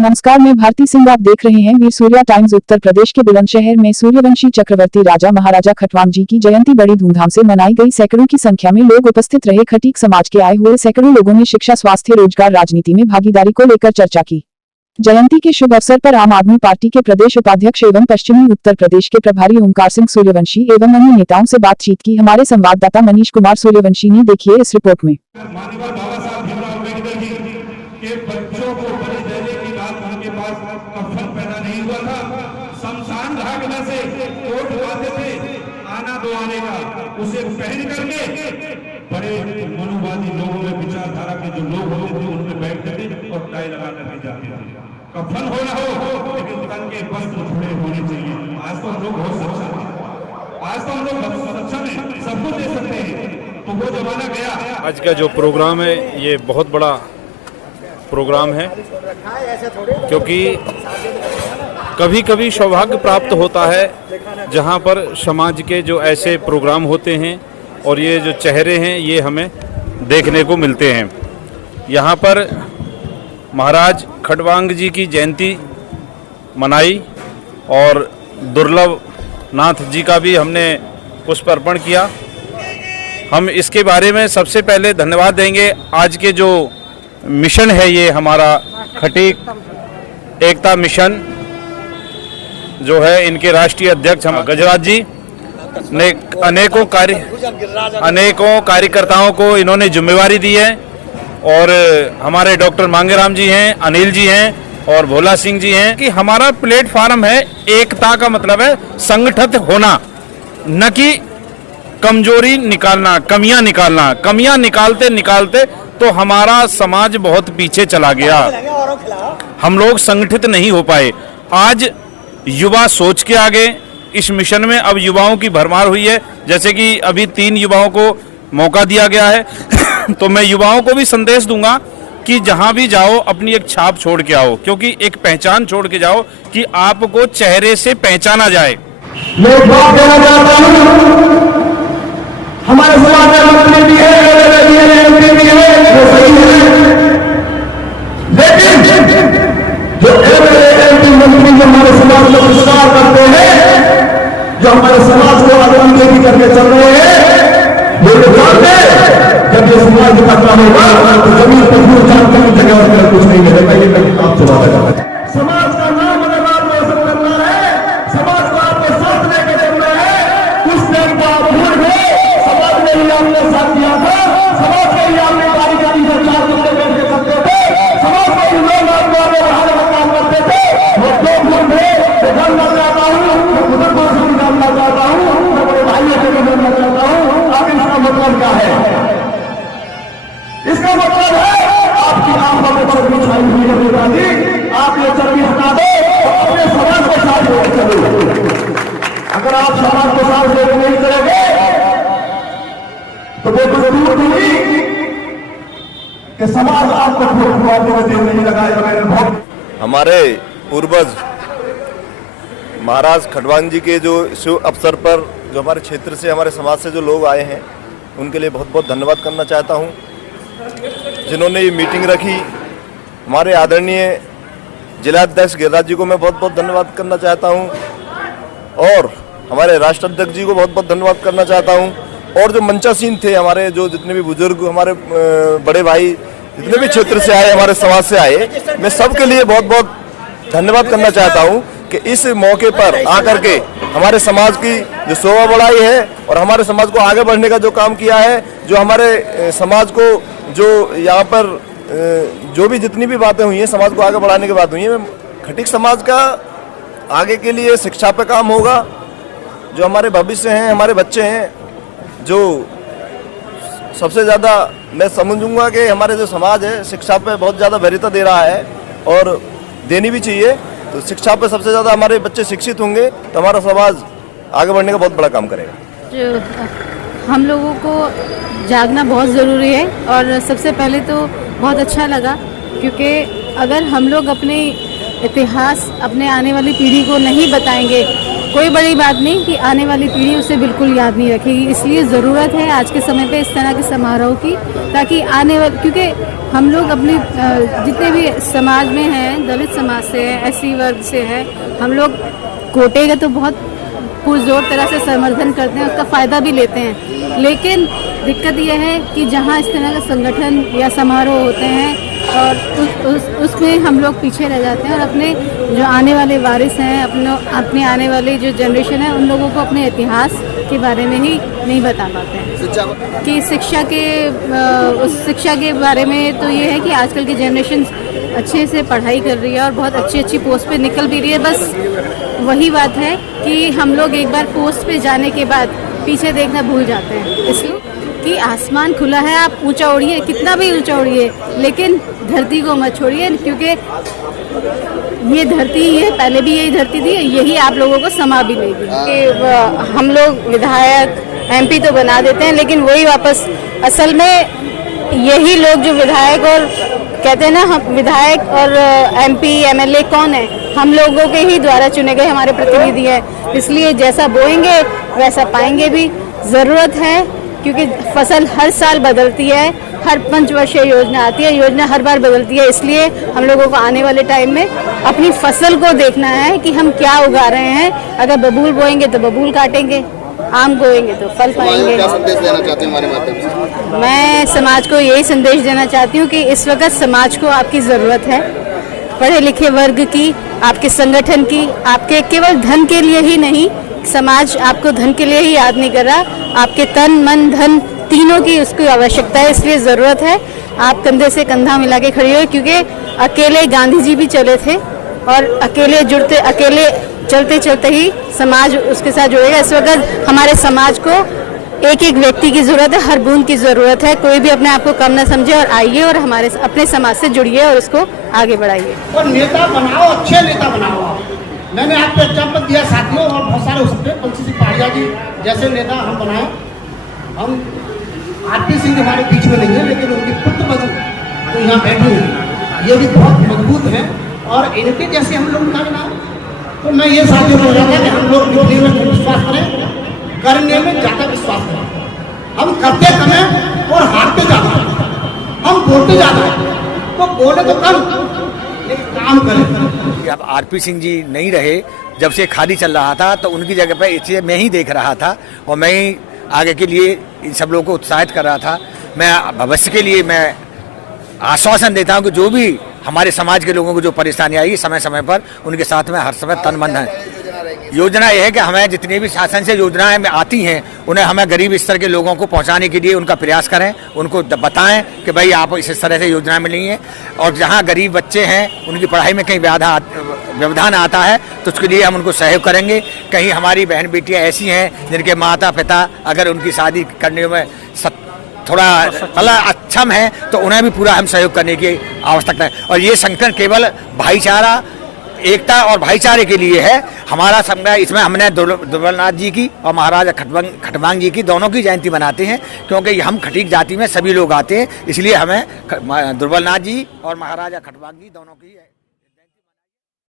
नमस्कार, मैं भारती सिंह। आप देख रहे हैं वीर सूर्या टाइम्स। उत्तर प्रदेश के बुलंदशहर में सूर्यवंशी चक्रवर्ती राजा महाराजा खटवांग जी की जयंती बड़ी धूमधाम से मनाई गई। सैकड़ों की संख्या में लोग उपस्थित रहे। खटीक समाज के आए हुए सैकड़ों लोगों ने शिक्षा, स्वास्थ्य, रोजगार, राजनीति में भागीदारी को लेकर चर्चा की। जयंती के शुभ अवसर पर आम आदमी पार्टी के प्रदेश उपाध्यक्ष एवं पश्चिमी उत्तर प्रदेश के प्रभारी ओमकार सिंह सूर्यवंशी एवं अन्य नेताओं से बातचीत की। हमारे संवाददाता मनीष कुमार सूर्यवंशी ने देखिए इस रिपोर्ट में। के बच्चों को बलि देने की बात उनके पास कफन पैदा नहीं हुआ था। शमशान घाट से कोट आते थे आना दो आने का, उसे पहन करके बड़े मनुवादी लोगों में विचारधारा के जो लोग होते थे उनमें बैठते थे और टाई लगा करके जाते थे। कफन हो ना हो लेकिन तन के वस्त्र थोड़े होने चाहिए। आज तो हम लोग बहुत सक्षम हैं, आज तो हम लोग बहुत सक्षम हैं, सब कुछ दे सकते हैं। तो वो जमाना गया। आज का जो प्रोग्राम है ये बहुत बड़ा प्रोग्राम है, क्योंकि कभी कभी सौभाग्य प्राप्त होता है जहां पर समाज के जो ऐसे प्रोग्राम होते हैं और ये जो चेहरे हैं ये हमें देखने को मिलते हैं। यहां पर महाराज खटवांग जी की जयंती मनाई और दुर्लभ नाथ जी का भी हमने पुष्प अर्पण किया। हम इसके बारे में सबसे पहले धन्यवाद देंगे। आज के जो मिशन है ये हमारा खटीक एकता मिशन जो है, इनके राष्ट्रीय अध्यक्ष हम गजराज जी ने अनेकों कार्यकर्ताओं को इन्होंने जिम्मेवारी दी है। और हमारे डॉक्टर मांगेराम जी हैं, अनिल जी हैं और भोला सिंह जी हैं कि हमारा प्लेटफार्म है एकता का मतलब है संगठित होना, न कि कमजोरी निकालना, कमियां निकालना। कमियां निकालते निकालते तो हमारा समाज बहुत पीछे चला गया, हम लोग संगठित नहीं हो पाए। आज युवा सोच के आगे इस मिशन में अब युवाओं की भरमार हुई है। जैसे कि अभी 3 युवाओं को मौका दिया गया है तो मैं युवाओं को भी संदेश दूंगा कि जहां भी जाओ अपनी एक छाप छोड़ के आओ, क्योंकि एक पहचान छोड़ के जाओ कि आपको चेहरे से पहचाना जाए। मैं बात कहना चाहता हूं, हमारे समाज में मंत्री भी है, एमपी भी है, वो सही है, लेकिन जो एमपी मंत्री जो हमारे समाज को विस्तार करते हैं, जो हमारे समाज को आगे करके चल रहे हैं, वो जानते जब ये समाज इकट्ठा होगा तो जमीन पर भूल जानते की जगह पर कुछ नहीं मिलेगा। ये कहीं आप चला समाज का नाम अगर आप रोशन करना है, समाज को आपके साथ लेके चलना है, कुछ देर को आप भूल गए समाज ने ही आपने साथ दिया था, समाज के ही आपने कार्यकारी सरकार करते बैठे करते थे, समाज के ही लोग आपको आगे बढ़ाने का काम करते थे। वो दो भूल गए। जानना चाहता हूँ, बुजुर्गों से भी जानना चाहता हूँ, मैं बड़े भाइयों से भी जानना चाहता हूँ, आप इसका मतलब क्या है? इसका मतलब है आपकी आंखों में चर्बी छाई हुई है नेताजी, आप ये चर्बी हटा दो और अपने समाज को साथ लेकर चलो। अगर आप समाज को साथ लेकर नहीं करेंगे तो वो कुछ दूर नहीं कि समाज आपको नहीं लगाएगा। हमारे पूर्वज महाराज खटवांग जी के जो शुभ अवसर पर जो हमारे क्षेत्र से, हमारे समाज से जो लोग आए हैं उनके लिए बहुत बहुत धन्यवाद करना चाहता हूं, जिन्होंने ये मीटिंग रखी। हमारे आदरणीय जिलाध्यक्ष गिरिराज जी को मैं बहुत बहुत धन्यवाद करना चाहता हूं और हमारे राष्ट्राध्यक्ष जी को बहुत बहुत धन्यवाद करना चाहता हूं। और जो मंचासीन थे, हमारे जो जितने भी बुजुर्ग, हमारे बड़े भाई जितने भी क्षेत्र से आए, हमारे समाज से आए, मैं सबके लिए बहुत बहुत धन्यवाद करना चाहता हूं कि इस मौके पर आकर के हमारे समाज की जो शोभा बढ़ाई है और हमारे समाज को आगे बढ़ने का जो काम किया है, जो हमारे समाज को जो यहाँ पर जो भी जितनी भी बातें हुई हैं समाज को आगे बढ़ाने की बात हुई है, खटीक समाज का आगे के लिए शिक्षा पे काम होगा। जो हमारे भविष्य हैं, हमारे बच्चे हैं, जो सबसे ज़्यादा मैं समझूंगा कि हमारे जो समाज है शिक्षा पे बहुत ज़्यादा वरीयता दे रहा है और देनी भी चाहिए। तो शिक्षा पे सबसे ज़्यादा हमारे बच्चे शिक्षित होंगे तो हमारा समाज आगे बढ़ने का बहुत बड़ा काम करेगा। जो हम लोगों को जागना बहुत ज़रूरी है और सबसे पहले तो बहुत अच्छा लगा, क्योंकि अगर हम लोग अपने इतिहास अपने आने वाली पीढ़ी को नहीं बताएंगे कोई बड़ी बात नहीं कि आने वाली पीढ़ी उसे बिल्कुल याद नहीं रखेगी। इसलिए ज़रूरत है आज के समय पे इस तरह के समारोह की, ताकि आने वाले, क्योंकि हम लोग अपने जितने भी समाज में हैं, दलित समाज से हैं, एससी वर्ग से हैं, हम लोग कोटे का तो बहुत पुरजोर तरह से समर्थन करते हैं, उसका फ़ायदा भी लेते हैं। लेकिन दिक्कत यह है कि जहाँ इस तरह का संगठन या समारोह होते हैं और उसमें हम लोग पीछे रह जाते हैं और अपने जो आने वाले वारिस हैं, अपने आने वाली जो जनरेशन है, उन लोगों को अपने इतिहास के बारे में ही नहीं बता पाते हैं। कि शिक्षा के बारे में तो ये है कि आजकल की जनरेशन अच्छे से पढ़ाई कर रही है और बहुत अच्छी पोस्ट पे निकल भी रही है। बस वही बात है कि हम लोग एक बार पोस्ट पे जाने के बाद पीछे देखना भूल जाते हैं। इसलिए कि आसमान खुला है, आप ऊंचा उड़िए, कितना भी ऊंचा उड़िए, लेकिन धरती को मत छोड़िए, क्योंकि ये धरती, ये पहले भी यही धरती थी, यही आप लोगों को समा भी लेगी। कि हम लोग विधायक एमपी तो बना देते हैं, लेकिन वही वापस असल में यही लोग जो विधायक और कहते हैं ना, हम विधायक और एमपी एमएलए कौन है, हम लोगों के ही द्वारा चुने गए हमारे प्रतिनिधि हैं। इसलिए जैसा बोएंगे वैसा पाएंगे भी। ज़रूरत है क्योंकि फसल हर साल बदलती है, हर पंचवर्षीय योजना आती है, योजना हर बार बदलती है। इसलिए हम लोगों को आने वाले टाइम में अपनी फसल को देखना है कि हम क्या उगा रहे हैं। अगर बबूल बोएंगे तो बबूल काटेंगे, आम बोएंगे तो फल पाएंगे। क्या संदेश देना चाहते हैं हमारे माध्यम से? मैं समाज को यही संदेश देना चाहती हूँ कि इस वक्त समाज को आपकी ज़रूरत है, पढ़े लिखे वर्ग की, आपके संगठन की। आपके केवल धन के लिए ही नहीं, समाज आपको धन के लिए ही याद नहीं कर रहा, आपके तन मन धन तीनों की उसकी आवश्यकता है। इसलिए ज़रूरत है आप कंधे से कंधा मिला के खड़ी हो, क्योंकि अकेले गांधी जी भी चले थे और अकेले चलते चलते ही समाज उसके साथ जुड़ेगा। इस वक्त हमारे समाज को एक एक व्यक्ति की ज़रूरत है, हर बूंद की ज़रूरत है। कोई भी अपने आप को कम ना समझे और आइए और हमारे अपने समाज से जुड़िए और उसको आगे बढ़ाइए। और नेता बनाओ, अच्छे नेता बनाओ। मैंने आपको एग्जाम्पल दिया साथियों, और बहुत सारे हो सकते हैं, पंछी सिंह पहाड़िया जी जैसे नेता हम बनाए। हम आरपी सिंह हमारे बीच में नहीं है, लेकिन उनकी पुत्र बधू तो यहाँ बैठी हुई, ये भी बहुत मजबूत है और इनके जैसे हम लोग करना। तो मैं ये साथियों को बोला था कि हम लोग लिखने में विश्वास करें, करने में ज़्यादा विश्वास करें। हम करते कम है और हारते ज़्यादा, हम बोलते ज़्यादा, तो बोले तो कम लेकिन काम करें। अब आरपी सिंह जी नहीं रहे, जब से खाली चल रहा था तो उनकी जगह पर इसे मैं ही देख रहा था और मैं ही आगे के लिए इन सब लोगों को उत्साहित कर रहा था। मैं भविष्य के लिए मैं आश्वासन देता हूं कि जो भी हमारे समाज के लोगों को जो परेशानी आई, समय समय पर उनके साथ में हर समय तन मन है। योजना यह है कि हमें जितनी भी शासन से योजनाएं आती हैं उन्हें हमें गरीब स्तर के लोगों को पहुंचाने के लिए उनका प्रयास करें, उनको बताएं कि भाई आप इस तरह से योजनाएं मिली हैं। और जहां गरीब बच्चे हैं उनकी पढ़ाई में कहीं व्यवधान आता है तो उसके लिए हम उनको सहयोग करेंगे। कहीं हमारी बहन बेटियां ऐसी हैं जिनके माता पिता अगर उनकी शादी करने में थोड़ा अक्षम है तो उन्हें भी पूरा हम सहयोग करने की आवश्यकता है। और ये संगठन केवल भाईचारा, एकता और भाईचारे के लिए है। हमारा संगठन, इसमें हमने दुर्बलनाथ जी की और महाराजा खटवांग जी की दोनों की जयंती मनाते हैं, क्योंकि हम खटीक जाति में सभी लोग आते हैं, इसलिए हमें दुर्बलनाथ जी और महाराजा खटवांग जी दोनों की